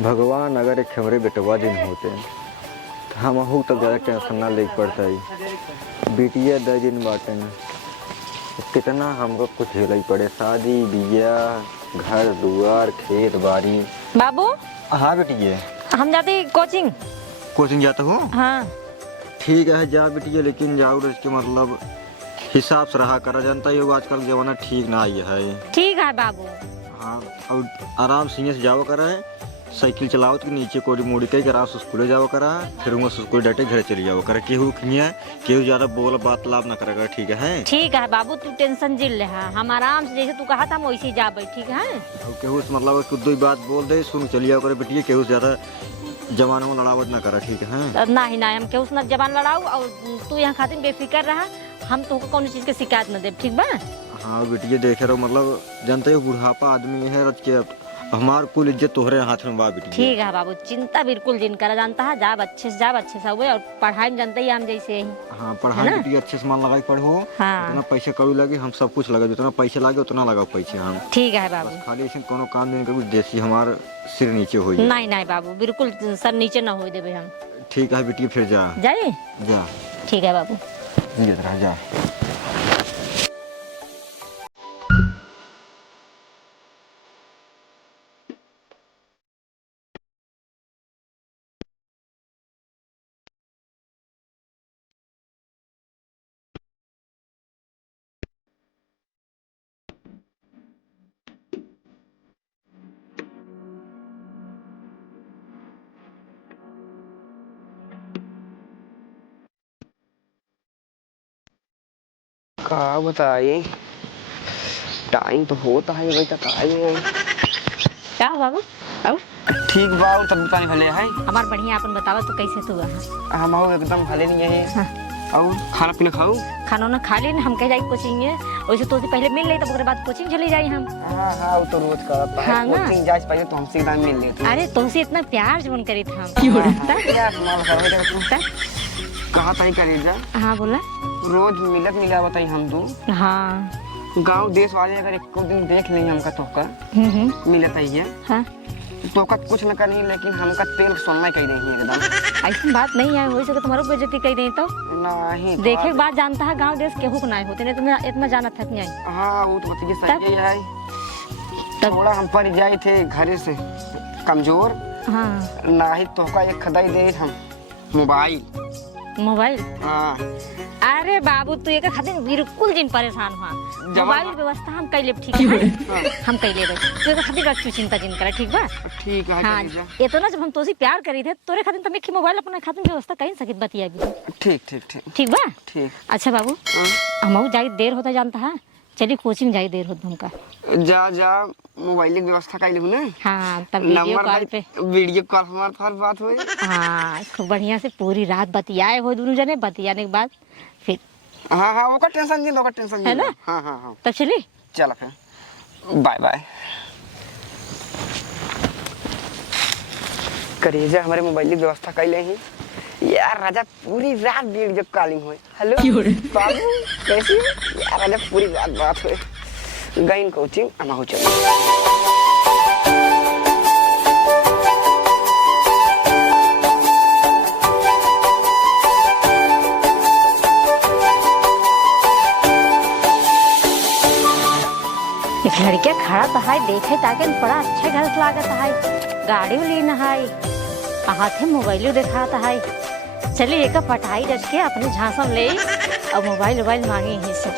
भगवान अगर एक हमारे बेटवा दिन होते तो हम हो तब ज़्यादा टेंशन ना ले पड़ता है। बेटिया 10 दिन बाटन कितना हमको कुछ झेला ही पड़े, शादी बियाह घर दुआर खेत बाड़ी। बाबू हाँ बेटिया, हम जाते कोचिंग। कोचिंग जाता हूँ? हाँ ठीक है जा बेटिया, लेकिन जाओ इसके मतलब हिसाब से रहा करा, जानता ही आजकल जमाना ठीक ना आई है। ठीक है बाबू। हाँ और आराम से जाओ करा है, साइकिल चलाओ तो नीचे कोड़ी मोड़ी कहीं आराम से स्कूल जाओ करा, फिर वहाँ से स्कूल डाटे घर चले जाओ करा। केहू केहू ज्यादा बोल बात लाभ ना करेगा, ठीक है? ठीक है बाबू, तू टेंशन जिल रहा, हम आराम से जैसे तू कहा था हम वैसे ही जा बैठ, ठीक है? केहू से मतलब कुछ बात बोल दे सुन चली जाओ करे बेटिया, केहू से ज्यादा जवान में लड़ावट ना करा, ठीक है? ना ही ना हम केहू से जबान लड़ाऊ, और तू यहाँ खातिर बेफिक्र रहा, हम तो कौन चीज के शिकायत न दे, ठीक बा? हाँ बेटिया देखे रहो, मतलब जानते हो बुढ़ापा आदमी है रच के हमार कुल इज्जत तोहरे हाथ में बा बेटी। ठीक है बाबू, चिंता बिल्कुल जिन करा, जानता है जाब अच्छे से हुए, और पढ़ाई में जानते ही हम जैसे ही। हाँ पढ़ाई बेटी अच्छे से मन लगा पढ़ो। हाँ जितना पैसे कभी लगे हम सब कुछ लगा, जितना पैसे लगे उतना लगाओ पैसे हम। ठीक है बाबू। खाली ऐसे कोनो काम नहीं करूँ देसी हमार सिर नीचे हो। नहीं नहीं बाबू, बिल्कुल सर नीचे ना हो देवे हम। ठीक है बेटी, फिर जा जाए। जा। ठीक है बाबू, जा। का बताइए, टाइम तो होता है भाई, तक आए क्या बाबू? अब ठीक बा, और तब पानी भले है हमार बढ़िया, अपन बतावा तो कैसे तू है? हम हो एकदम भले नहीं है। हाँ। और खाना पीना खाओ? खाना ना खा ली, हम कह जाए कोचिंग है, वैसे तो पहले मिल ले, तब उसके बाद कोचिंग चली जाए हम। हाँ हाँ, वो तो रोज करता है। हाँ ना? कोचिंग जाए पहले तो हमसे एकदम मिल लेते। अरे तुमसे इतना प्यार जोन करी था हम। क्या कमाल कर रहे हो? कहाँ तई करे जा? हाँ बोला। रोज मिला बताई हम दो। हाँ गांव देश वाले अगर एक दिन देख लेंगे हमका तोहका मिलत है। हाँ तोहका कुछ न करनी, लेकिन हमका तेल सोना कही देंगे एकदम। ऐसी बात नहीं है, हो सके तुम्हारा बेइज्जती कही नहीं तो नहीं देखे बात जानता है, गांव देश केहू को नहीं होते, नहीं तुम्हें इतना जाना थक नहीं। हाँ वो तो बताइए सही है। थोड़ा हम पड़ जाए थे घरे से कमजोर। हाँ नहीं तो का एक खदाई दे हम मोबाइल। मोबाइल? हाँ। अरे बाबू तू एक खातिर बिल्कुल जिन परेशान हुआ, मोबाइल व्यवस्था हम कैले, ठीक है? हम कैले तू एक खातिर रख चिंता जिन करे, ठीक बा? ठीक है। हाँ ये तो ना, जब हम तोसी प्यार करी थे तोरे खातिर तो मैं मोबाइल अपने खातिर व्यवस्था कहीं सकित बतिया भी। ठीक ठीक ठीक ठीक बा? ठीक। अच्छा बाबू, हम जाई देर होता जानता है, चलिए कोचिंग जाई देर होता हमका। जा जा मोबाइल की व्यवस्था कर लूँ ना। हाँ तब वीडियो कॉल पे, वीडियो कॉल हमारे पास बात हुई। हाँ खूब बढ़िया से पूरी रात बतियाए हो दोनों जने, बतियाने के बाद फिर। हाँ हाँ वो का टेंशन नहीं, वो टेंशन है ना? हाँ हाँ हाँ तब चलिए। चलो फिर बाय बाय। करेजा हमारे मोबाइल की व्यवस्था कर ले ही यार। राजा पूरी रात वीडियो कॉलिंग हुई। हेलो बाबू कैसी है यार? राजा पूरी रात बात हुई। गई कोचिंग हम हो चलो। एक लड़किया खड़ा तो है, देखे ताकि बड़ा अच्छा घर लागत है, गाड़ी लेना है, हाथे मोबाइल देखा है। चलिए एक पटाई रच के अपने झांसा ले और मोबाइल मांगे ही से।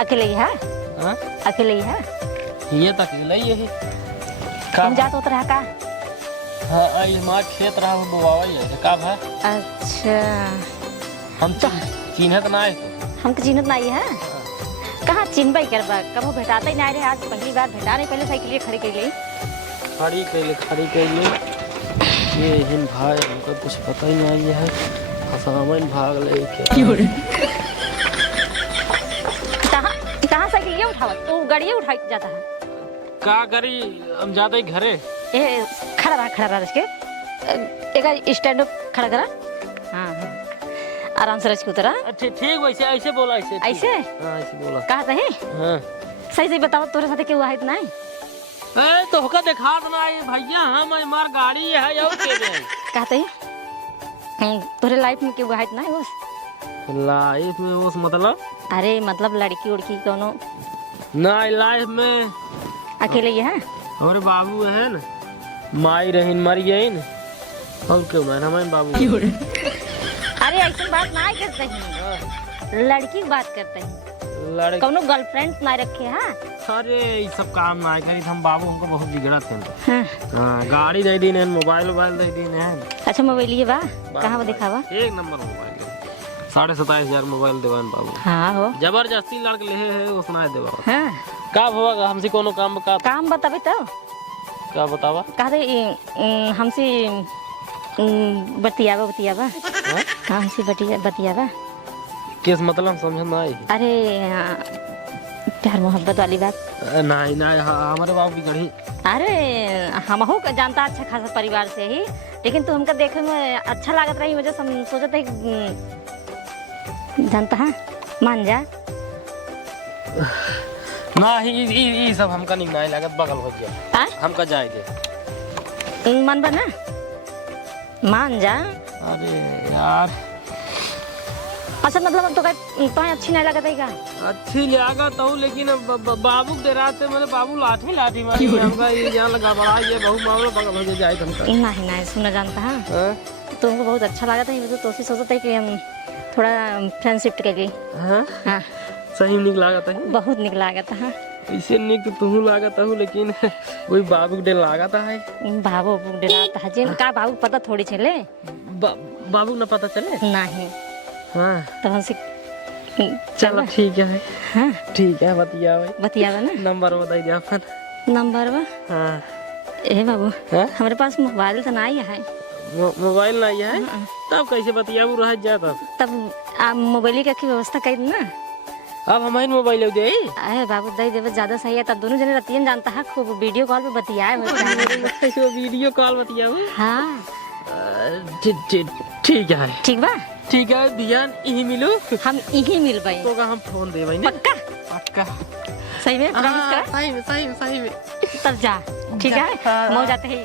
अकेले ही है? हाँ? अकेले ही है? ये तक नहीं है। तुम जाते उतर का? हाँ आई हमार खेत रहा वो बुआवा है का भा। अच्छा हम चिन्हत ना है। हमको चिन्हत नहीं है? कहाँ चिन्हबे करबा, कबो भेटाते ही नहीं रहे, आज पहली बार भेटा नहीं, पहले साइकिल खड़ी कर ली। खड़ी कर लिए ये हिन भाई, हमको कुछ पता ही नहीं है। हसामन भाग ले कहाँ साइकिल ये उठावा, तू गाड़ी उठा जाता है का करी? हम जाते ही घरे। खड़ा रहा इसके एक स्टैंड खड़ा करा। हाँ आराम से रच के उतरा। अच्छा ठीक वैसे ऐसे बोला ऐसे ठीक। ऐसे हाँ ऐसे बोला। कहा सही हाँ सही सही बताओ तोरे साथे क्यों है नहीं? ए तो होका देखा ना ये भैया हम हमार गाड़ी है और के में कहा सही तोरे लाइफ में क्यों है नहीं बस? लाइफ में उस मतलब अरे मतलब लड़की उड़की कोनो ना लाइफ में अकेले ही है? हमारे बाबू है ना माई रहीन मर गई न और क्यों मैं हमारे बाबू। अरे ऐसी बात ना करते हैं, लड़की की बात करते हैं। लड़के कौनो गर्लफ्रेंड ना रखे हैं? अरे ये सब काम ना करी हम बाबू हमको बहुत बिगड़ा थे। हाँ। हाँ गाड़ी दे दी मोबाइल दे दी अच्छा मोबाइल ये बा कहाँ दिखावा? एक नंबर मोबाइल 27,500 मोबाइल देवान बाबू। हाँ हो जबरदस्ती लड़के ले है वो सुनाए देवा। हाँ का होगा हमसे कोनो काम का काम बताबे तो क्या बतावा? कहा दे हमसे बतियावा बतियावा। हाँ? हाँ हमसे बतियावा। किस मतलब समझ ना आई? अरे प्यार मोहब्बत वाली बात। नहीं नहीं हमारे बाबू की गढ़ी। अरे हम हो जानता अच्छा खासा परिवार से ही, लेकिन तू हमका देखे में अच्छा लागत रही वजह से सोचत है जानता है मान जा। ना ही सब हमका नहीं लागत बगल हो गया हमका जाएंगे मन बना मान जा। अरे यार अच्छा मतलब अब तो तुम्हें अच्छी नहीं लगता है क्या? अच्छी लागत हूँ लेकिन बाबू के रात मतलब बाबू लाठी मारी हमका ये यहाँ लगा बड़ा ये बहुत मामला बगल हो जाए हमका। नहीं नहीं सुना जानता है तुमको बहुत अच्छा लगा था ये तो सोचता है कि हम थोड़ा फ्रेंडशिप के लिए। हाँ सही निक लागत है बहुत निक लागत है। इसे निक तो तू लागत हूँ लेकिन वही बाबू के लागत है। बाबू डराता है जिन का बाबू पता थोड़ी चले बाबू न पता चले नहीं। हाँ तो हमसे चलो ठीक है। हाँ ठीक है बतियावा ना नंबर बताई दे अपन नंबर बा। हाँ ए बाबू हाँ? हमारे पास मोबाइल तो नहीं है। मोबाइल नहीं है तब कैसे बतियाबू रह जाता? तब आप मोबाइल की व्यवस्था कर ना। अब हमारे मोबाइल दे अरे बाबू दे देवे ज्यादा सही है तब दोनों जने रतियन जानता है खूब वीडियो कॉल पे बतियाए वीडियो कॉल बतियाबू। हाँ ठीक है ठीक है ध्यान यही मिलो हम यही मिल पाए तो हम फोन दे भाई पक्का पक्का सही में प्रॉमिस कर। सही में तब जा ठीक है मौ जाते हैं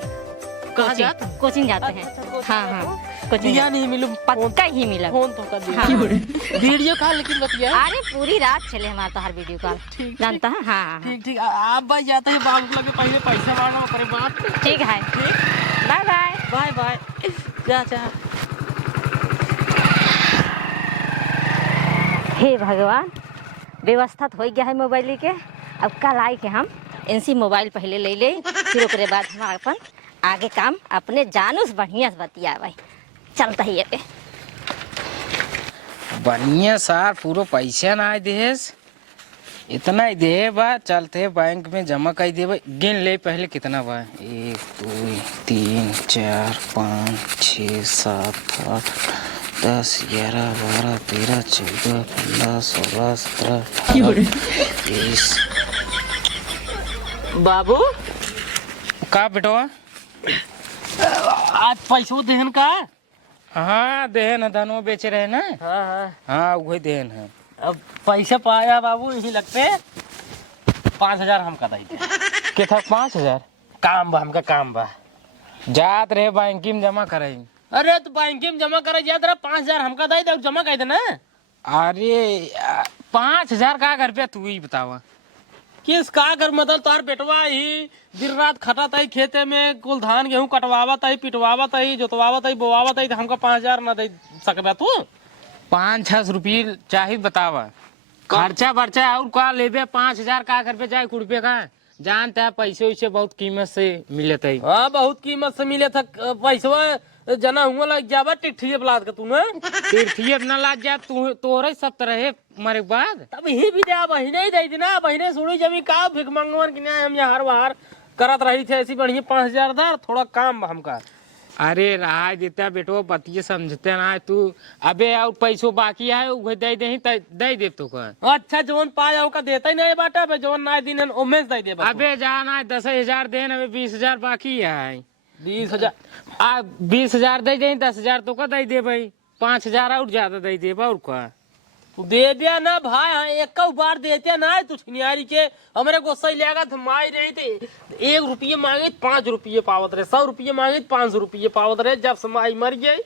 कोचिंग जाते हैं। हाँ कोचिंग नहीं मिलूं पक्का ही मिला फोन तो कर हाँ। वीडियो कॉल लेकिन बतिया। अरे पूरी रात चले हमारा तो हर वीडियो कॉल जानता है। हाँ ठीक आप भाई जाते हैं बाबू लगे पहले पैसा मांगना करे बात। ठीक है बाय बाय जा हे भगवान व्यवस्था तो हो गया है मोबाइल के। अब कल आई के हम इनसी मोबाइल पहले ले फिर उसके बाद हम अपन आगे काम अपने जानू से बढ़िया से बतिया भाई चलता ही है बढ़िया सार पूरा पैसा ना देस इतना ही दे बा चलते बैंक में जमा कर दे गिन ले पहले कितना बा 1 2 3 4 5 6 7 8 10 11 12 13 14 15 16 17 20। बाबू का बेटवा आज पैसा देहन का? हाँ देहन धनो बेचे रहे ना। हाँ वही देहन है। अब पैसा पाया बाबू यही लगते 5,000 हमका दे कितना 5,000 काम बा हमका काम बा जात रहे बैंक में जमा करे। अरे तो बैंक में जमा करे जात रहा 5,000 हमका दे जमा कर देना। अरे 5,000 का घर पे तू ही बतावा किस का कर मतलब तार बेटवा ही दिन रात खटाता ही खेते में कुल धान गेहूं कटवावत ही पिटवावत ही जोतवावत ही बोवावत ही हमका 5,000 न दे सकबे तू? 5-6 रुपये चाहिए बतावा खर्चा बर्चा और का लेबे 5,000 का घर पे जाए कुड़पे का जानता है पैसे वैसे बहुत कीमत से मिले थे। हाँ बहुत कीमत से मिले था पैसा जना हुआ लग जावा टिठिए बलाद का तूने तीर्थिए न लाज जा तू तोरे सब तरह मरे बाद तब ही भी दे बहिने ही दे दी ना बहिने सुनी जमी का भिख मंगवन की हम यहाँ हर बार करत रही थे ऐसी बढ़िया 5,000 दार थोड़ा काम हमका। अरे रहा देता बेटो बतिये समझते ना तू अबे और पैसों बाकी है वो दे दे तो का अच्छा जोन पाया का देता ही नहीं बाटा बे जोन ना दिन उमेश दे दे अबे जाना 10,000 देन अबे 20,000 बाकी है 20,000 20,000 दे 10,000 तो का दे दे भाई 5,000 और ज्यादा दे देबा और का। तू दे दिया ना भाई, हाँ एक बार देते ना तू छिनियारी के हमारे गुस्सा ही लेगा। तो माई रही थी 1 रुपये मांगे 5 रुपये पावत रहे, 100 रुपये मांगे 500 रुपये पावत रहे। जब समाई मर गई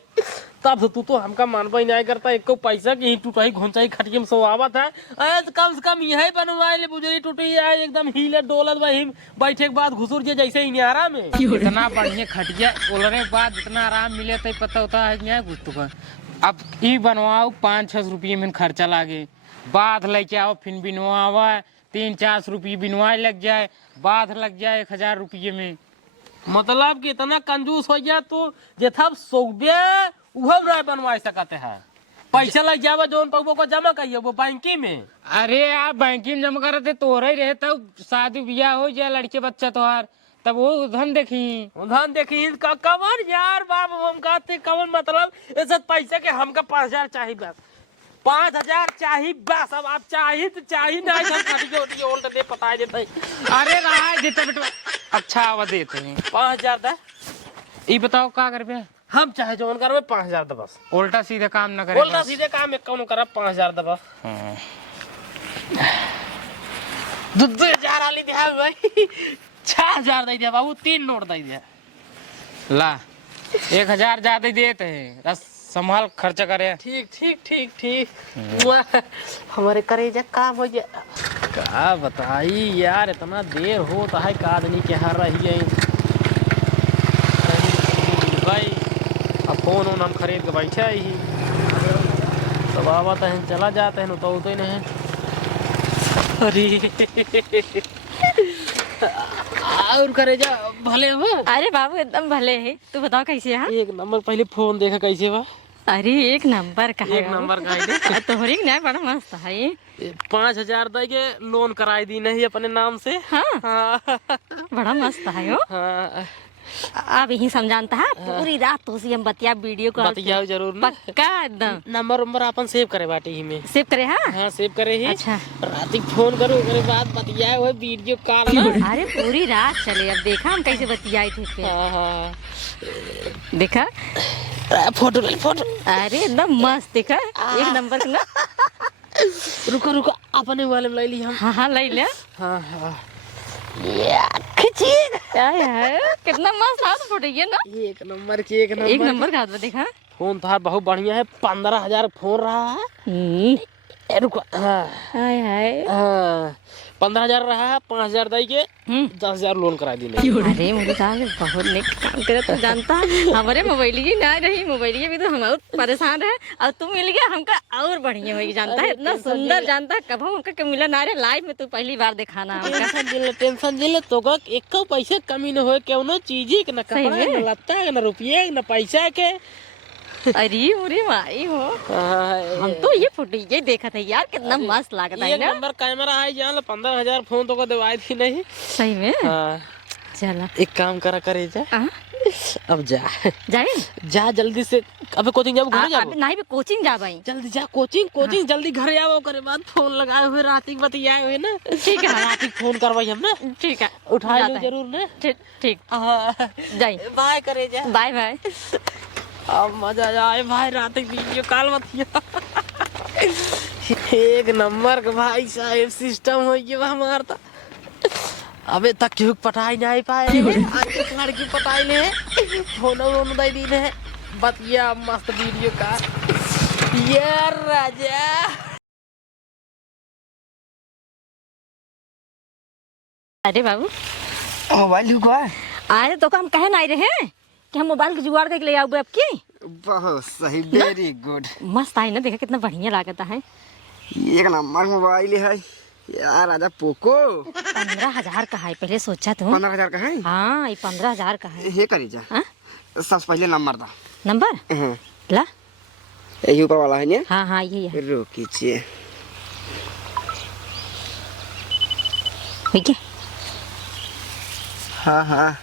तब से तू तो हमका मानवा ही नहीं करता। एक पैसा की ही टूटाई घोंचाई खटिए में सोआवत है। तो कम से कम यही बनवाए ले बुजरी टूटी है एकदम हिले डोलत वही बैठे के बाद घुसुर जे जैसे ही न्यारा में। इतना बढ़िया खटिया ओलरे बाद इतना आराम मिले तो पता होता है क्या कुछ तो। अब ई बनवाओ 5-6 रुपये में खर्चा लागे, बाध लेके आओ फिर बिनवावा 3-4 रुपये बिनवाए लग जाए, बाध लग जाए 1,000 रुपये में। मतलब कि इतना कंजूस हो गया तो जेथा सौबे उहो नहीं बनवा सकते हैं। पैसा लग जावा जोन पगबो को जमा करिए वो बैंकी में। अरे आप बैंक में जमा करते तोहरा ही रहे तब शादी ब्याह हो जाए लड़के बच्चा तोहार तब वो धन देखी कवन यार बाबू हम कहते कवन मतलब ऐसा पैसा के हमका 5,000 चाहिए बस, 5,000 चाहिए बस। अब आप चाहिए तो चाहिए नहीं हम खटियो उटियो ओल्ट दे पता देते। अरे रहा देते बेटा अच्छा आवा देते हैं 5,000 दे। ये बताओ क्या करबे। हम चाहे जोन करबे 5,000 दे बस। उल्टा सीधे काम न करे उल्टा सीधे काम एक कौन करब 5,000 दे बस। 2,000 वाली दे भाई 6,000 दे दे बाबू, 3 नोट दे दे। ला 1,000 ज्यादा देते हैं बस संभाल खर्चा करे। ठीक ठीक ठीक ठीक हमारे करेजा काम हो गया। क्या बताई यार इतना देर होता है का आदमी के हर रही है भाई। अब फोन वोन हम खरीद के बैठे ही सब आवत है चला जाते हैं तो ही नहीं। अरे और करेजा भले हो। अरे बाबू एकदम भले है। तू बताओ कैसे है? एक नंबर पहले फोन देखा कैसे बा। अरे एक नंबर का है। एक नंबर का है तोहरी नहीं बड़ा मस्त है ये। 5,000 दे के लोन कराई दी नहीं अपने नाम से। हाँ हाँ बड़ा मस्त है वो। हाँ अब यही समझाता है पूरी रात तो हम बतिया वीडियो कॉल बतियाओ जरूर ना। पक्का एकदम। नंबर अपन सेव करे बाटे ही में। सेव करे हाँ। हाँ सेव करे ही। अच्छा रात फोन करो उसके बाद बतियाए हुए वीडियो कॉल ना। अरे पूरी रात चले। अब देखा हम कैसे बतियाए थे फिर। हाँ हाँ देखा फोटो ले फोटो। अरे एकदम मस्त देखा एक नंबर का ना। रुको रुको अपने वाले में ले ली हम। हाँ हाँ ले ले। हाँ हाँ यार कितना मस्त हाथ फोटो ये ना। एक नंबर की एक नंबर का हाथ देखा। फोन तो बहुत बढ़िया है। 15,000 फोन रहा है। रुको हाँ हाय हाय। हाँ 15,000 रहा है। 5,000 दे के 10,000 लोन करा दी। अरे मुझे बहुत नेक काम करे तो जानता है। हमारे मोबाइल की ना रही मोबाइल की भी तो हम और परेशान है और तू मिल गया हमका और बढ़िया हो जानता है। इतना सुंदर जानता है कब हमका मिला ना रहे लाइव में। तू पहली बार दिखाना टेंशन दिले तो एक पैसे कमी न हो केनो चीज के न कपड़ा न लत्ता न रुपये न पैसा के। अरे मुरी माई हो। हम तो ये फोटो ये देखा था यार कितना मस्त लगता है ना। नंबर कैमरा है जान 15,000 फोन तो को दवाई थी नहीं सही में। हाँ चला एक काम करा करे जा। अब जा जाए जा जल्दी से। अबे कोचिंग जाओ घर जाओ नहीं भी कोचिंग जा भाई। जल्दी जा कोचिंग जल्दी घर आओ करे बाद फोन लगाए हुए रात की बतियाए हुए ना। ठीक है रात की फोन करवाई हम ना। ठीक है उठा लो जरूर ना। ठीक जाए बाय करे जा। Bye bye. अब मजा आए भाई रात वीडियो कॉल बतिया। एक नंबर का भाई साहब सिस्टम हो गया हमारा तो। अबे तक क्यों पटाई नहीं पाए आज लड़की पटाई ले फोन वोन दे दी ने बतिया मस्त वीडियो का यार राजा। अरे बाबू मोबाइल हुआ अरे तो हम कहे नहीं रहे कि हम मोबाइल के जुगाड़ देख ले आओ आपकी। बहुत सही वेरी गुड। मस्त आई ना देखा कितना बढ़िया लागता है। एक नंबर मोबाइल है यार राजा पोको। 15,000 का है पहले सोचा तो। 15,000 का है। हाँ ये 15,000 का है। ये करी जा सबसे पहले नंबर था नंबर ला यही ऊपर वाला है ना। हाँ हाँ यही है। रुकिए ठीक है। हाँ हाँ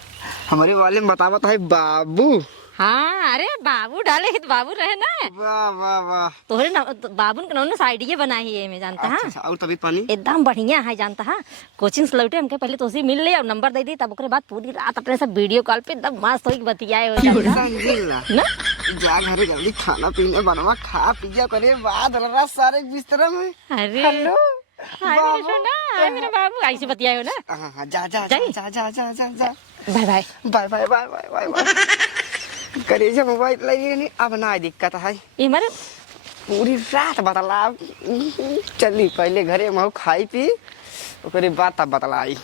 हमारे वाले में बतावत है बाबू। हाँ अरे बाबू डाले ही तो बाबू रहे ना। वाह वाह वाह। तोहरे बाबू के नौने आइडिया बनाई है में जानता है। अच्छा, और तभी पानी एकदम बढ़िया है जानता है। कोचिंग से लौटे हमके पहले तो उसी मिल ले और नंबर दे दी, तब ओकरे बाद पूरी रात अपने सब वीडियो कॉल पे एकदम मस्त होई बतियाए हो जानता समझिला ना। जा घरे जल्दी खाना पीने बनवा, खा पिया करे बाद रात सारे बिस्तर में। अरे हेलो हाय मेरे सोना, हाय मेरा बाबू, ऐसे बतियाए हो ना। हाँ जा जा जा जा जा जा जा जा। Bye bye bye bye bye bye bye bye. करे जब मोबाइल लगी नहीं अब ना दिक्कत है। ये मारे पूरी रात बतला चली, पहले घरे में खाई पी ओकरे बाद तब बतलाई।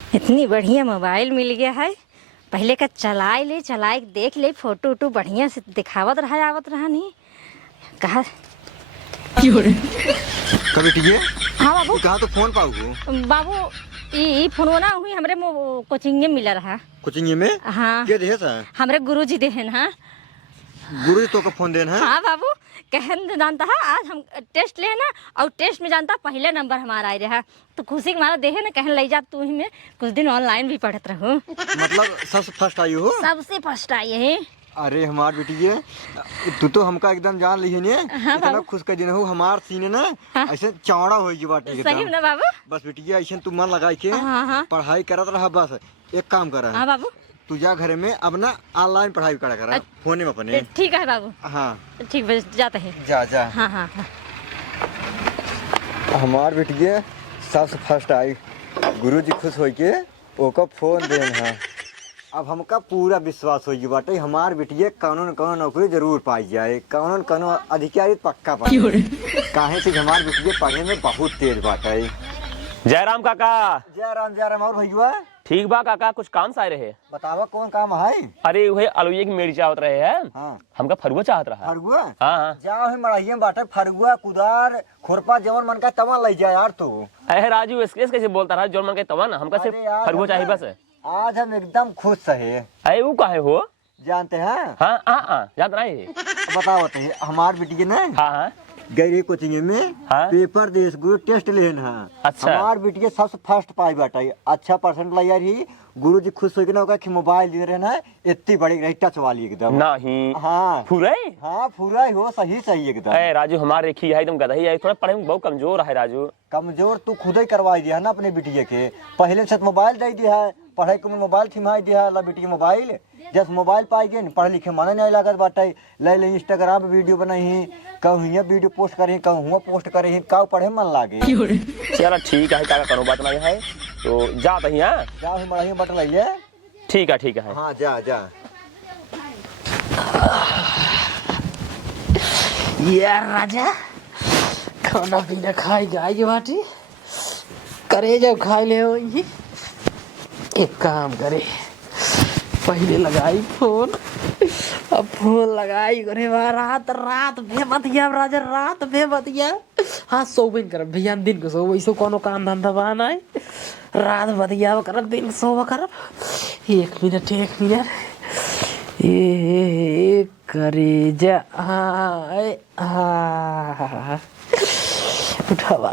इतनी बढ़िया मोबाइल मिल गया है, पहले का चलाए के देख ले, फोटो वोटो बढ़िया से दिखावत रहा आवत रहा नहीं कहा। कभी टीए हाँ बाबू। कहा तो फोन पाऊँ बाबू ई फोन ना हुई हमरे कोचिंग में मिला रहा। कोचिंग में हाँ क्या देहे सा हमरे गुरुजी देहन। हाँ गुरु तो का फोन देन है। हाँ बाबू कहन जानता है आज हम टेस्ट ले ना, और टेस्ट में जानता पहले नंबर हमारा आए रहा, तो खुशी के मारा देहे ना कहन ले जा तू ही में कुछ दिन ऑनलाइन भी पढ़त रहूं। मतलब सबसे फर्स्ट आई हो। सबसे फर्स्ट आई है। अरे हमार बेटी ये तू तो हमका एकदम जान ली है ने। हाँ इतना बाबू। खुश कर दिन हो हमार सीने ना। हाँ। ऐसे चौड़ा हो जी बाटी सही में ना बाबू। बस बेटी ऐसे तू मन लगा के हाँ हाँ पढ़ाई करत रहा। बस एक काम कर हाँ बाबू। तू जा घरे में अब ना ऑनलाइन पढ़ाई करा कर फोने में अपने। ठीक है बाबू। हाँ ठीक बस जाते हैं। जा जा। हाँ हाँ हाँ। हमार बेटी ये सबसे फर्स्ट आई, गुरुजी खुश हो के ओका फोन देन है। अब हमका पूरा विश्वास हो बाटे हमार बेटिए कौनो न कौनो नौकरी जरूर पाई जाए, कौनो न कौनो अधिकारी पक्का पाए। काहे से हमार बेटिए पढ़ने में बहुत तेज बाटे। जयराम काका। जय राम और भैया ठीक बा काका, कुछ काम से आए रहे। बतावा कौन काम है। अरे वही अलुए की मेरी चाहत रहे है। हाँ हमका फरुआ चाहत रहा। फरुआ हाँ हाँ। जाओ ही मड़ाइये में बाटे फरुआ कुदार खुरपा जवन मन का तवा ले जाए यार तू। अरे राजू इसके कैसे बोलता रहा, जो मन के तवा ना हमका सिर्फ अरे यार, फरुआ चाहिए बस। आज हम एकदम खुश है। अरे वो काहे हो। जानते हैं। हाँ हाँ हाँ याद रहे। बताओ हमार बेटी ने हाँ हाँ गई कोचिंग में। हाँ? पेपर देश गुरु टेस्ट लेन है। अच्छा। हमार बेटी सबसे फर्स्ट पाई बाटा अच्छा परसेंट लाई रही। गुरु जी खुश हो ना कि मोबाइल दे रहे ना, इतनी बड़ी रही टच वाली एकदम। नहीं हाँ फुरे। हाँ पूरा ही हो सही सही एकदम। अरे राजू हमारे रेखी है एकदम गधा ही है, थोड़ा पढ़े में बहुत कमजोर है राजू। कमजोर तू खुद ही करवाई दिया ना अपने बिटिया के, पहले से मोबाइल दे दिया है, पढ़ाई के मोबाइल थीमाई दिया ला बेटी मोबाइल। जब मोबाइल पाई गए पढ़े लिखे मन नहीं लागत बाटे, ले इंस्टाग्राम पे वीडियो बनाई, कहूँ यहाँ वीडियो पोस्ट करें, कहूँ हुआ पोस्ट करें, का पढ़े मन लागे। चलो ठीक है काका, करो बात नहीं है तो जाते ही। हाँ जा मड़ाई बट लाइए। ठीक है। हाँ जा जा। यार राजा खाना पीना खाई जाएगी बाटी करे जब खाई ले हो। ये एक काम करे पहले लगाई फोन, अब फोन लगाई करे रात बेबतिया राजा, रात बेबतिया। हाँ सोबे कर भैया, दिन को सो वैसे कोनो काम धंधा बहाना है, रात बतिया कर दिन सोवा कर। एक मिनट ये करे जा। उठावा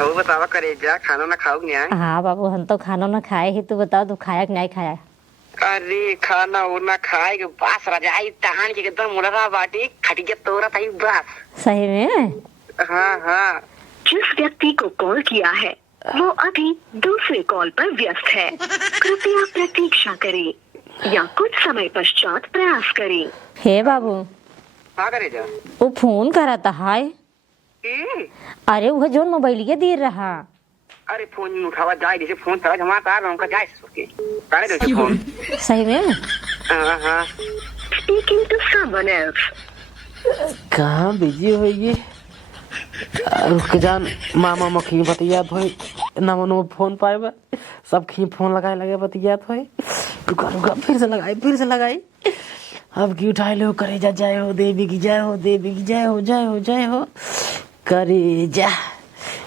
वो बतावा करे जा खाना ना खाओ क्या। हाँ बाबू हम तो खाना ना खाए ही, तू बताओ तू खाया कि नहीं खाया। अरे खाना वो ना खाए के बास रजाई तहान के एकदम मुड़रा बाटी खटिया तोरा ताई बस। सही में। हाँ हाँ। जिस व्यक्ति को कॉल किया है वो अभी दूसरे कॉल पर व्यस्त है, कृपया प्रतीक्षा करें या कुछ समय पश्चात प्रयास करें। हे बाबू हाँ करे जा। वो फोन करता है। अरे वो जोन मोबाइल दे रहा। अरे फोन उठावा जाए जैसे फोन करा जमा तार उनका जाए सोके करे दे फोन। सही में। हाँ हाँ। Speaking to someone else. कहाँ बिजी हो ये। रुक जान मामा मखी बतिया भाई ना मनो फोन पाए सब खी फोन लगाए लगे बतिया भाई। रुका फिर से लगाई अब की उठाए लो करे जा। जय हो देवी की जय हो, देवी की जय हो करे जा।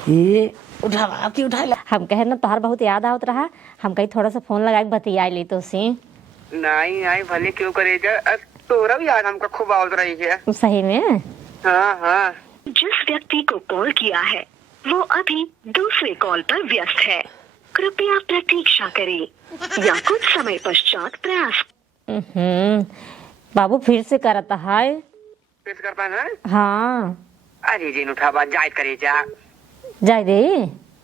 ये उठावा आपकी उठाए ला। हम कहे ना तोहार बहुत याद आवत रहा, हम कहीं थोड़ा सा फोन लगा के बतिया ली तो सी। नहीं भले क्यों करे जा, तोरा भी याद हमका खूब आवत रही है। सही में। हाँ हाँ। जिस व्यक्ति को कॉल किया है वो अभी दूसरे कॉल पर व्यस्त है, कृपया प्रतीक्षा करें या कुछ समय पश्चात प्रयास। बाबू फिर से करता है। पेश करता है। हाँ अरे जी उठावा जायद करे जा। जाए दे।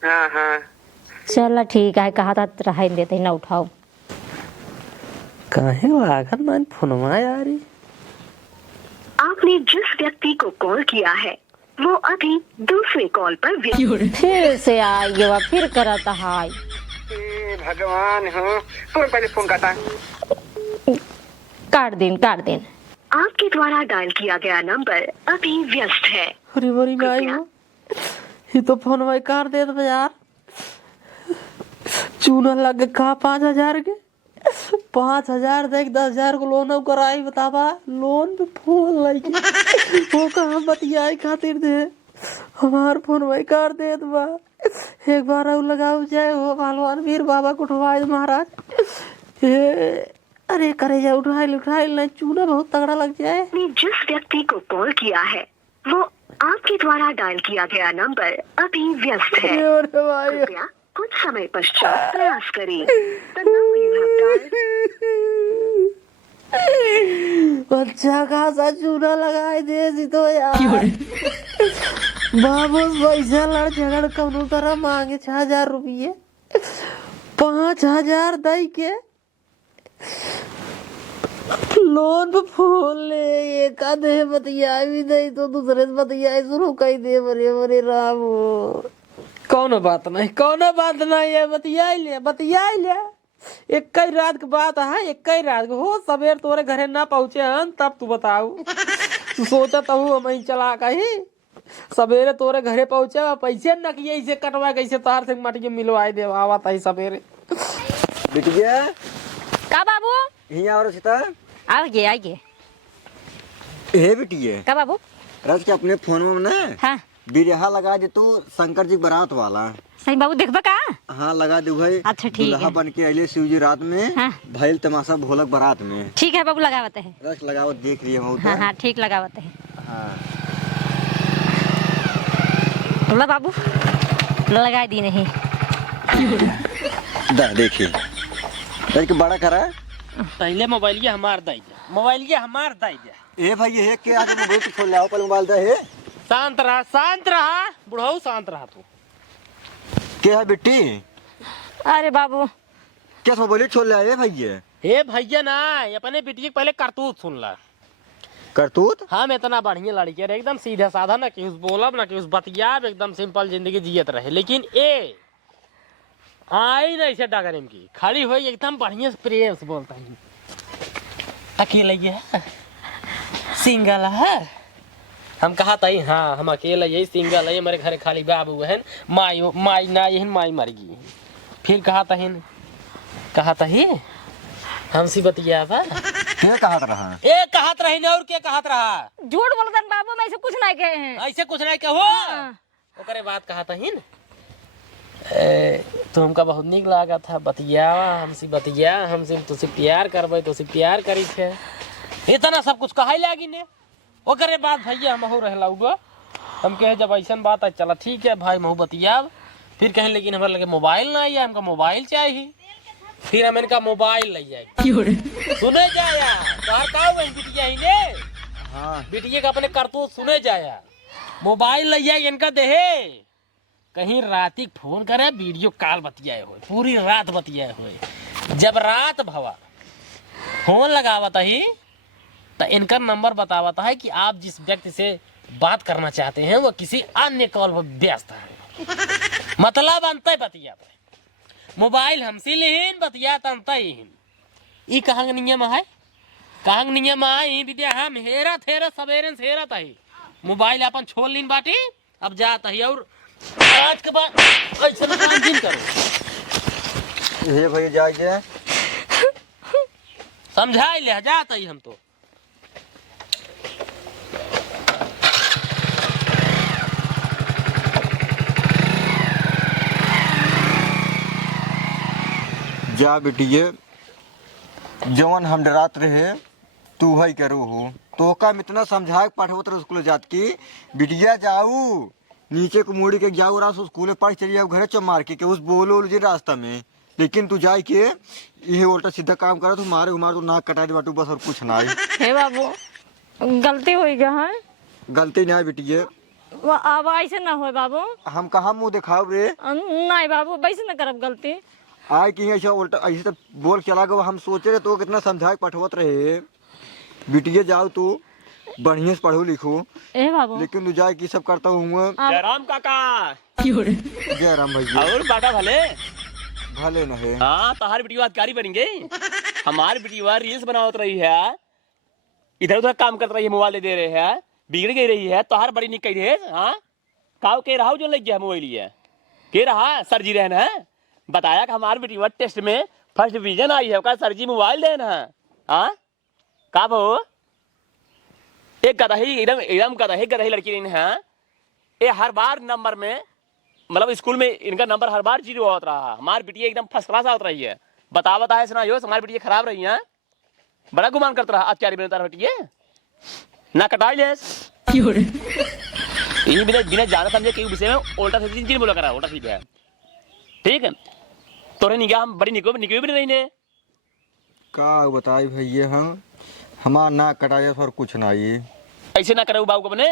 हाँ हाँ चला ठीक है, कहा था रहा देते ना उठाओ। काहे लागल मन फोनवा यारी। आपने जिस व्यक्ति को कॉल किया है वो अभी दूसरे कॉल पर व्यस्त। फिर से आएगा फिर करता है। भगवान हाँ कौन पहले फोन करता है। काट दिन। आपके द्वारा डायल किया गया नंबर अभी व्यस्त है। अरे बड़ी गाय हो, ये तो फोन भाई कार दे दो यार। चूना लग कहा 5,000 के 5,000 देख 10,000 को लोन कराई बतावा। लोन पे फोन लगी वो कहाँ बतियाई खातिर दे हमार फोन भाई कार दे दो। एक बार और लगाओ जाए वो पहलवान वीर बाबा को उठवाए महाराज। अरे करे जा उठाई नहीं चूना बहुत तगड़ा लग जाए। आपने जिस व्यक्ति को कॉल किया है वो आपके द्वारा डायल किया गया नंबर अभी व्यस्त है, अरे भाई कृपया कुछ समय पश्चात प्रयास करें। The number you have dialed अच्छा खासा चूना लगाए दे तो यार। बाबू पैसा लड़ झगड़ कौनो तरह मांगे 6,000 रुपये 5,000 दई के लोन पे फोन ले। एक आधे बतिया भी नहीं तो दूसरे से बतिया शुरू कर दे। बरे राम कौनो बात नहीं है। बतिया ले एक कई रात की बात है। एक कई रात को हो सवेर तोरे घरे ना पहुंचे हम तब तू बताऊ। तू सोचा तो हम चला कही सवेरे तोरे घरे पहुंचे पैसे न किए इसे कटवा कैसे तार से मटिया मिलवाई दे आवा तही सवेरे। बिटिया का बाबू हिया और सीता आइए। हे बिटिया का बाबू रात के अपने फोन में ना हाँ बिरहा लगा दे तू शंकर जी बारात वाला। सही बाबू देखबा का। हाँ लगा दे भाई। अच्छा ठीक है। बन के अले शिव जी रात में हाँ। भइल तमाशा भोलक बारात में। ठीक है बाबू लगावते हैं। रस लगावत देख रही है। हाँ ठीक लगावते हैं। हाँ बोला बाबू लगा दी नहीं। देखिए के बड़ा करा पहले मोबाइल हमार दाई ए भाई ये के आज मोबाइल खोल लाओ पहले मोबाइल दे। हे शांत रहा बुढ़ऊ शांत रहा तू। के है बिट्टी अरे बाबू क्या मोबाइल छोड़ ले आए भाई। हे भैया ना अपने बेटी के पहले करतूत सुन ला। करतूत हम इतना बढ़िया लड़की है एकदम सीधा साधा ना कि उस बोलब ना कि उस बतियाब एकदम सिंपल जिंदगी जियत रहे। लेकिन ए आई ना इसे डगरिम की खड़ी हुई एकदम बढ़िया से प्रेम से बोलता है। अकेला है सिंगल है। हम कहा था हाँ हम अकेला यही सिंगल है हमारे घर खाली बाबू है माई ना यही माई मर गई। फिर कहा था हमसी बतिया था के कहत रहा ए कहत रही ना और के कहत रहा। झूठ बोलता बाबू मैं ऐसे कुछ नहीं कहे हैं। ऐसे कुछ नहीं कहो। ओकरे बात कहा था तो हमका बहुत निक लगा था बतिया हमसे तुझसे प्यार करबे तुझसे प्यार करी थे इतना सब कुछ कहा लागी ने। ओकरे बाद भैया हम हो रहला उडा हम कहे जब ऐसा बात है चला ठीक है भाई महू बतिया। फिर कहें लेकिन हमारे लगे मोबाइल ना आया हमका मोबाइल चाहिए। फिर हम इनका मोबाइल ले जाए सुने जाया बिटिया ही ने। हाँ बिटिया का अपने करतूत सुने जाया मोबाइल ले जाए इनका देहे कहीं रात फोन करे वीडियो कॉल बतियाए हुए पूरी रात बतियाए हुए। जब रात भवा फोन लगावता ही तो इनका नंबर बतावता है कि आप जिस व्यक्ति से बात करना चाहते हैं वो किसी अन्य कॉल पर व्यस्त है। मतलब अंत बतिया मोबाइल हमसे लेहिन बतिया अंत ही कहंग नियम है कहंग नियम आई विद्या हम हेरा थेरा सवेरे से हेरा ही मोबाइल अपन छोड़ लीन बाटी अब जाता ही और आज के बाद ऐसा काम दिन करो। हे भाई जाके समझाई ले जाता ही हम तो। जा बिटिए जवन हम डरात रहे तू है करो हो तो का इतना समझा पाठवत स्कूल जात की बिटिया जाऊ नीचे को मुड़ी के जाओ रास स्कूल पढ़ चली जाओ घर चम मार के उस बोलो जी रास्ता में, लेकिन तू जाए के ये उल्टा सीधा काम करा, तुम्हारे उमार तो नाक कटा दे बाटू बस और कुछ ना है। हे बाबू गलती हो गया है, गलती नहीं बेटिए, अब ऐसे ना हो बाबू। हम कहाँ मुँह दिखाओ रे, नहीं बाबू वैसे ना करब गलती। आए कि ऐसा उल्टा ऐसे तो बोल चला गो, हम सोचे रहे तो कितना समझा के पठवत रहे बिटिया जाओ तू बढ़िया से पढ़ो लिखो, ए बाबू लेकिन तू जाए की सब करता हूँ। जयराम काका जय राम भैया। और बाटा भले भले न है। हाँ तहार बेटी कारी बनेंगे, हमारी बेटी रील्स बनावत रही है, इधर उधर काम कर रही है, मोबाइल दे रहे हैं, बिगड़ गई रही है। तहार बड़ी निक कही है। हाँ काव के रहा जो लग गया मोबाइल ये के रहा सर जी रहना है, बताया कि हमारी बेटी टेस्ट में फर्स्ट डिवीजन आई है, सर जी मोबाइल देना है। हाँ का भो एक गदही एकदम गदही लड़की नहीं है, ये हर बार नंबर में मतलब स्कूल में इनका नंबर हर बार 0 होता रहा। हमारी बिटिया एकदम फर्स्ट क्लास आवत रही है। बताए सुना यो हमारी बिटिया खराब रही है, बड़ा गुमान करता रहा। आज बिना बिटिया ना कटाई ले बिना जाना समझे के विषय में उल्टा सीधी बोला करा, उल्टा सीधा है। ठीक है तोरे निगाह हम बड़ी निको भी नहीं ने का बताई भैया, हम हमारा ना कटाया और कुछ ना ये ऐसे ना करे बाबू को अपने।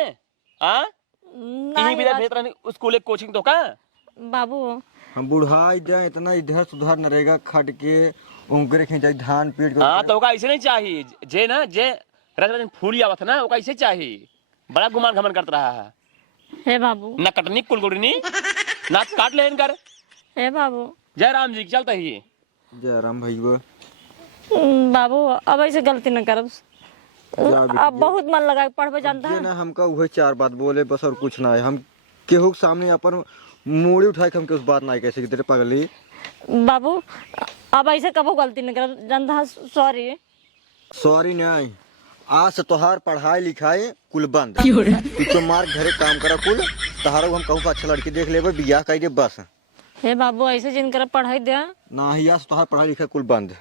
हाँ यही भी भेज स्कूल कोचिंग तो का बाबू हम बुढ़ाई दे इतना इधर सुधार नरेगा खट के उंगरे खींचा धान पीट के। हाँ तो ऐसे नहीं चाहिए जे ना जे रजन फूली आवत ना वो ऐसे चाहिए, बड़ा गुमान घमन करता रहा है। हे बाबू ना कटनी कुलगुड़नी ना काट ले कर। हे बाबू जय राम जी चलता ही। जय राम भैया। बाबू अब ऐसे गलती न करब, अब बहुत मन लगा पढ़बे जानता है ना। हमका वही 4 बात बोले बस और कुछ ना है। हम केहू के सामने अपन मूड़ी उठाए के हमके उस बात ना कैसे तेरे पगली। बाबू अब ऐसे कबो गलती न करब जानता है। सॉरी सॉरी नहीं, आज से तोहार पढ़ाई लिखाई कुल बंद। तू तो मार घरे काम करा कुल, तहारो हम कहूँ अच्छा लड़की देख लेबे बियाह कर दे बस। हे बाबू ऐसे जिन कर पढ़ाई दे ना ही आज तोहार पढ़ाई लिखाई कुल बंद।